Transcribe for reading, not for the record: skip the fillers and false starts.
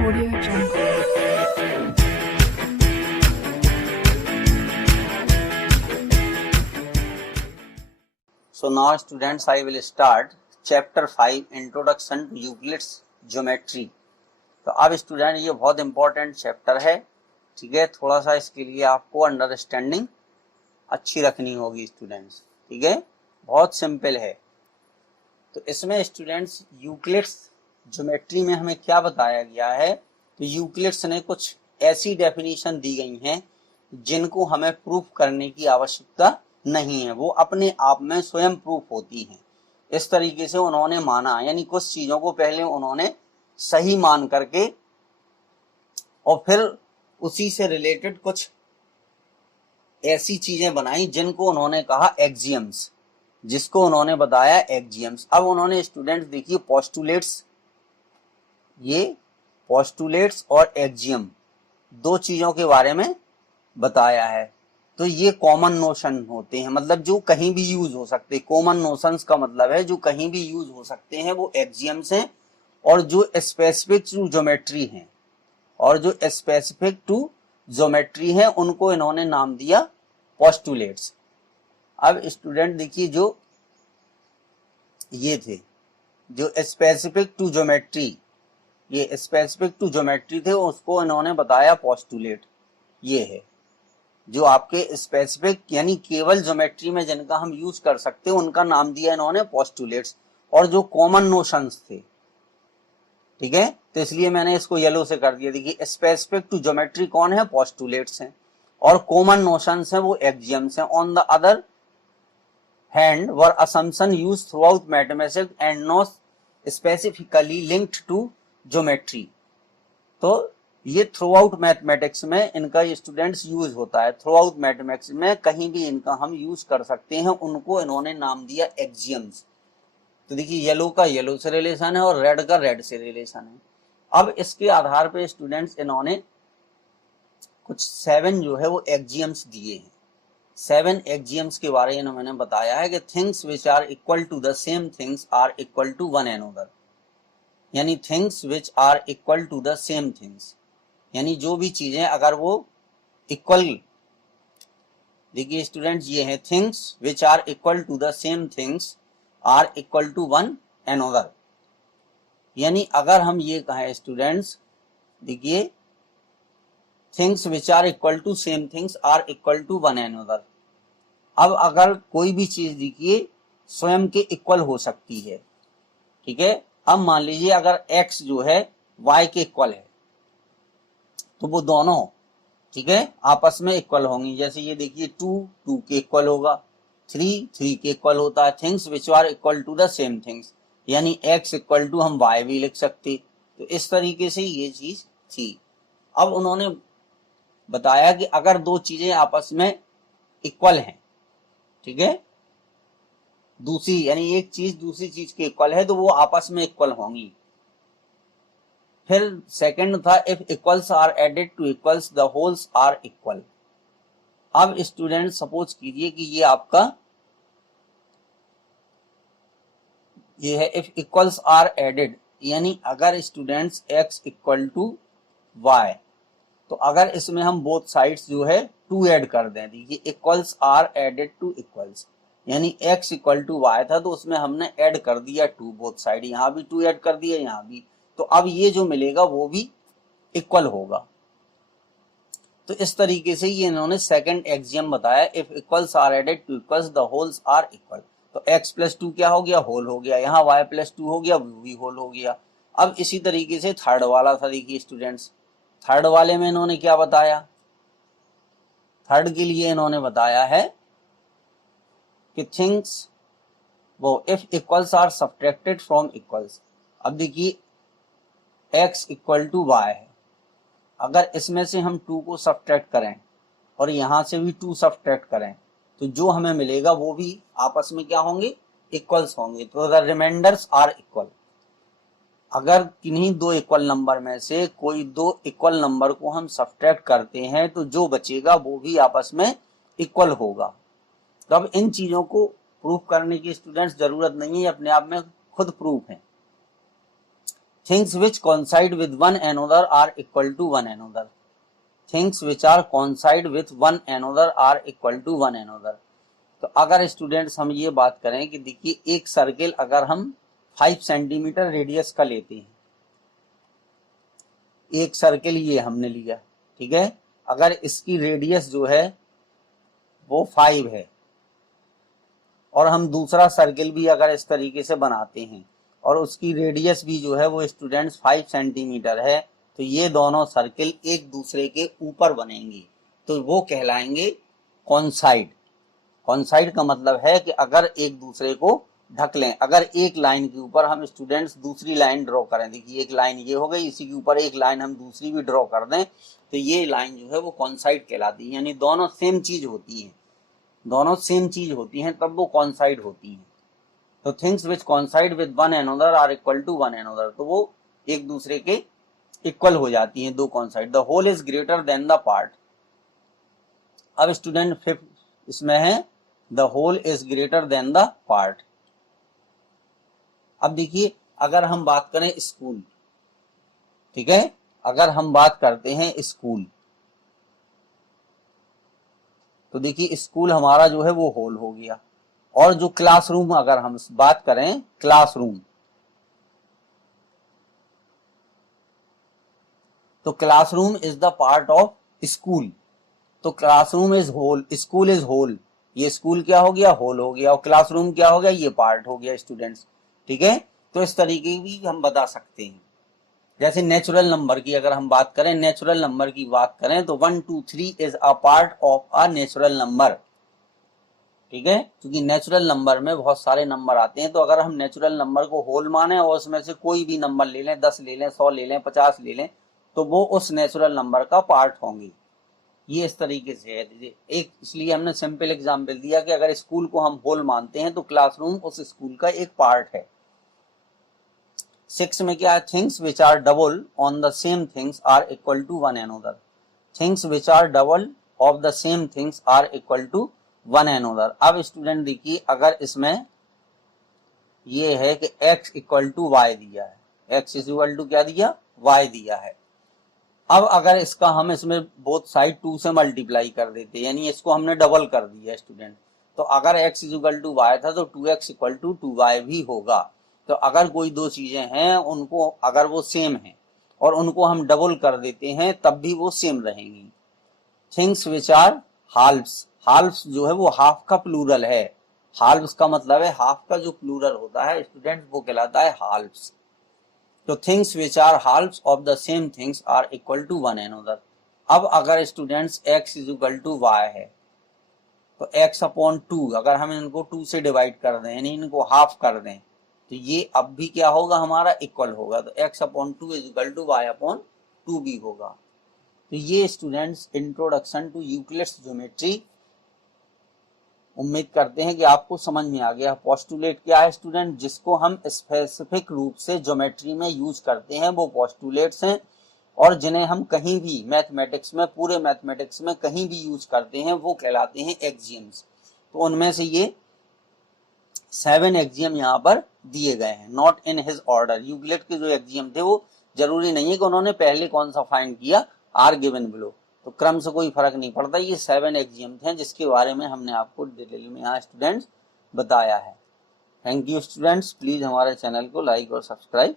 Audio Jungle. So now students, I will start chapter 5 Introduction to Euclid's Geometry. तो अब student ये बहुत important chapter है, ठीक है। थोड़ा सा इसके लिए आपको अंडरस्टैंडिंग अच्छी रखनी होगी स्टूडेंट्स, ठीक है। बहुत सिंपल है। तो इसमें स्टूडेंट्स यूक्लिड्स ज्योमेट्री में हमें क्या बताया गया है, तो यूक्लिड्स ने कुछ ऐसी डेफिनेशन दी गई हैं जिनको हमें प्रूफ करने की आवश्यकता नहीं है, वो अपने आप में स्वयं प्रूफ होती हैं। इस तरीके से उन्होंने माना, यानी कुछ चीजों को पहले उन्होंने सही मान करके और फिर उसी से रिलेटेड कुछ ऐसी चीजें बनाई जिनको उन्होंने कहा एक्सियम्स, जिसको उन्होंने बताया एक्सियम्स। अब उन्होंने स्टूडेंट्स देखिए पोस्टुलेट्स, ये पोस्टुलेट्स और एक्सियम दो चीजों के बारे में बताया है। तो ये कॉमन नोशन होते हैं, मतलब जो कहीं भी यूज हो सकते हैं। कॉमन नोशंस का मतलब है जो कहीं भी यूज हो सकते हैं वो एक्सियम्स हैं, और जो स्पेसिफिक टू ज्योमेट्री हैं हैं उनको इन्होंने नाम दिया पोस्टुलेट्स। अब स्टूडेंट देखिए जो ये थे जो स्पेसिफिक टू ज्योमेट्री, ये स्पेसिफिक टू ज्योमेट्री थे, उसको इन्होंने बताया पोस्टुलेट। ये है जो आपके स्पेसिफिक यानी केवल ज्योमेट्री में जिनका हम यूज कर सकते हैं उनका नाम दिया इन्होंने पोस्टुलेट्स। और जो कॉमन नोशंस थे, ठीक है, तो इसलिए मैंने इसको येलो से कर दिया। देखिए स्पेसिफिक टू ज्योमेट्री कौन है, पोस्टुलेट्स हैं, और कॉमन नोशंस हैं वो एक्सियम्स हैं। On the other hand were assumption used throughout mathematics and not specifically linked to geometry. तो ये थ्रू आउट मैथमेटिक्स में इनका स्टूडेंट्स यूज होता है। थ्रू आउट मैथमेटिक्स में कहीं भी इनका हम यूज कर सकते हैं, उनको इन्होंने नाम दिया एक्सियम्स। तो देखिए येलो का येलो से रिलेशन है और रेड का रेड से रिलेशन है। अब इसके आधार पे स्टूडेंट्स इन्होंने कुछ 7 जो है वो एक्सियम्स दिए हैं। 7 एक्सियम्स के बारे में मैंने बताया है कि things which are equal to the same things are equal to one another, यानी things which are equal to the same things, यानी जो भी चीजें अगर वो इक्वल, देखिए स्टूडेंट्स ये है things which are equal to the same things are equal to one another. यानी अगर हम ये कहें स्टूडेंट्स, देखिए things which are equal to same things are equal to one another. अब अगर कोई भी चीज देखिए स्वयं के इक्वल हो सकती है, ठीक है। अब मान लीजिए अगर x जो है y के इक्वल है तो वो दोनों, ठीक है, आपस में इक्वल होंगी। जैसे ये देखिए 2 के इक्वल होगा, 3 के इक्वल होता है। Things which are equal to the same things, यानी x इक्वल टू हम y भी लिख सकते। तो इस तरीके से ये चीज थी। अब उन्होंने बताया कि अगर दो चीजें आपस में इक्वल हैं, ठीक है, दूसरी यानी एक चीज दूसरी चीज के इक्वल है तो वो आपस में इक्वल होंगी। फिर सेकंड था if equals are added to equals the wholes are equal. अब स्टूडेंट सपोज कीजिए कि ये आपका ये है इफ इक्वल्स आर एडेड, यानी अगर students x equal to y, तो अगर इसमें हम बोथ साइड्स जो है 2 ऐड कर दें, देखिए equals are added to equals, यानी x इक्वल टू y था तो उसमें हमने ऐड कर दिया 2 बोथ साइड, यहाँ भी 2 ऐड कर दिया यहाँ भी, तो अब ये जो मिलेगा वो भी इक्वल होगा। तो इस तरीके से ये इन्होंने सेकंड एक्सियम बताया, if equals are added to equals the wholes are equal. तो x प्लस 2 क्या हो गया, होल हो गया, यहाँ y प्लस 2 हो गया, वो भी होल हो गया। अब इसी तरीके से थर्ड वाला था, देखिए स्टूडेंट्स थर्ड वाले में इन्होंने क्या बताया, थर्ड के लिए इन्होंने बताया है कि थिंग्स वो if equals are subtracted from equals. अब देखिए x इक्वल टू y है, अगर इसमें से हम 2 को सब्ट्रैक्ट करें और यहां से भी 2 सब्ट्रैक्ट करें तो जो हमें मिलेगा वो भी आपस में क्या होंगे, इक्वल्स होंगे। तो द रिमाइंडर्स आर इक्वल। अगर किन्हीं दो इक्वल नंबर में से कोई दो इक्वल नंबर को हम सब्ट्रैक्ट करते हैं तो जो बचेगा वो भी आपस में इक्वल होगा। तो अब इन चीजों को प्रूफ करने की स्टूडेंट्स जरूरत नहीं है, अपने आप में खुद प्रूफ है। Things which coincide with one another are equal to one another. Things which are coincide with one another are equal to one another. तो अगर स्टूडेंट्स हम ये बात करें कि देखिए एक सर्किल अगर हम 5 सेंटीमीटर रेडियस का लेते हैं, एक सर्किल ये हमने लिया, ठीक है, अगर इसकी रेडियस जो है वो 5 है और हम दूसरा सर्किल भी अगर इस तरीके से बनाते हैं और उसकी रेडियस भी जो है वो स्टूडेंट्स 5 सेंटीमीटर है, तो ये दोनों सर्किल एक दूसरे के ऊपर बनेंगे, तो वो कहलाएंगे कॉन्साइड। कॉन्साइड का मतलब है कि अगर एक दूसरे को ढक लें, अगर एक लाइन के ऊपर हम स्टूडेंट्स दूसरी लाइन ड्रॉ करें, देखिए एक लाइन ये हो गई, इसी के ऊपर एक लाइन हम दूसरी भी ड्रॉ कर दें, तो ये लाइन जो है वो कॉन्साइड कहलाती है, यानी दोनों सेम चीज होती है, दोनों सेम चीज होती हैं तब वो कॉन्साइड होती हैं। तो things which coincide with one another are equal to one another, तो वो एक दूसरे के इक्वल हो जाती हैं, दो coincide. The whole is greater than the part. अब स्टूडेंट फिफ्थ इसमें है the whole is greater than the part. अब देखिए अगर हम बात करें स्कूल, ठीक है, अगर हम बात करते हैं स्कूल, तो देखिए स्कूल हमारा जो है वो होल हो गया, और जो क्लासरूम अगर हम बात करें क्लासरूम, तो classroom is the part of school, तो classroom is whole, school is whole, ये स्कूल क्या हो गया, होल हो गया, और क्लासरूम क्या हो गया, ये पार्ट हो गया स्टूडेंट्स, ठीक है। तो इस तरीके भी हम बता सकते हैं। जैसे नेचुरल नंबर की अगर हम बात करें, नेचुरल नंबर की बात करें तो 1 2 3 is a part of a natural number, ठीक है, क्योंकि नेचुरल नंबर में बहुत सारे नंबर आते हैं, तो अगर हम नेचुरल नंबर को होल माने और उसमें से कोई भी नंबर ले लें, 10 ले लें, 100 ले लें, 50 ले लें, तो वो उस नेचुरल नंबर का पार्ट होंगे। ये इस तरीके से है एक, इसलिए हमने सिंपल एग्जांपल दिया कि अगर स्कूल को हम होल मानते हैं तो क्लासरूम उस स्कूल का एक पार्ट है। 6 में क्या है, things which are double on the same things are equal to one another. Things which are double of the same things are equal to one another. अब स्टूडेंट देखिए अगर इसमें ये है कि x इक्वल टू वाई दिया है, x equal to क्या दिया, y दिया है। अब अगर इसका हम इसमें बोथ साइड 2 से मल्टीप्लाई कर देते, यानी इसको हमने डबल कर दिया स्टूडेंट, तो अगर x इक्वल टू वाई था तो 2x इक्वल टू 2y भी होगा। तो अगर कोई दो चीजें हैं उनको अगर वो सेम है और उनको हम डबल कर देते हैं तब भी वो सेम रहेंगी। थिंग्स विच आर हाल्फ्स, हाल्फ्स जो है वो हाफ का प्लूरल है, हाल्फ्स का मतलब है हाफ का जो प्लूरल होता है स्टूडेंट वो कहलाता है हाल्फ्स। तो things which are halves of the same things are equal to one another. अब अगर students x is equal to Y है तो x अपॉन 2 अगर हम इनको 2 से डिवाइड कर दें यानी इनको हाफ कर दें तो ये अब भी क्या होगा, हमारा इक्वल होगा, तो x upon 2 is equal to y upon 2 भी होगा। तो ये students introduction to Euclid's geometry, उम्मीद करते हैं कि आपको समझ में आ गया। पोस्टुलेट क्या है स्टूडेंट, जिसको हम स्पेसिफिक रूप से ज्योमेट्री में यूज करते हैं वो पोस्टुलेट्स हैं, और जिन्हें हम कहीं भी मैथमेटिक्स में, पूरे मैथमेटिक्स में कहीं भी यूज करते हैं वो कहलाते हैं एक्सियम्स। तो उनमें से ये 7 एक्सियम यहाँ पर दिए गए हैं, not in his order. Euclid के जो एक्सियम थे वो जरूरी नहीं है कि उन्होंने पहले कौन सा फाइंड किया, आर गिवन बिलो, तो क्रम से कोई फर्क नहीं पड़ता। ये 7 एक्सियम थे जिसके बारे में हमने आपको डिटेल में यहाँ स्टूडेंट्स बताया है। थैंक यू स्टूडेंट्स, प्लीज हमारे चैनल को लाइक और सब्सक्राइब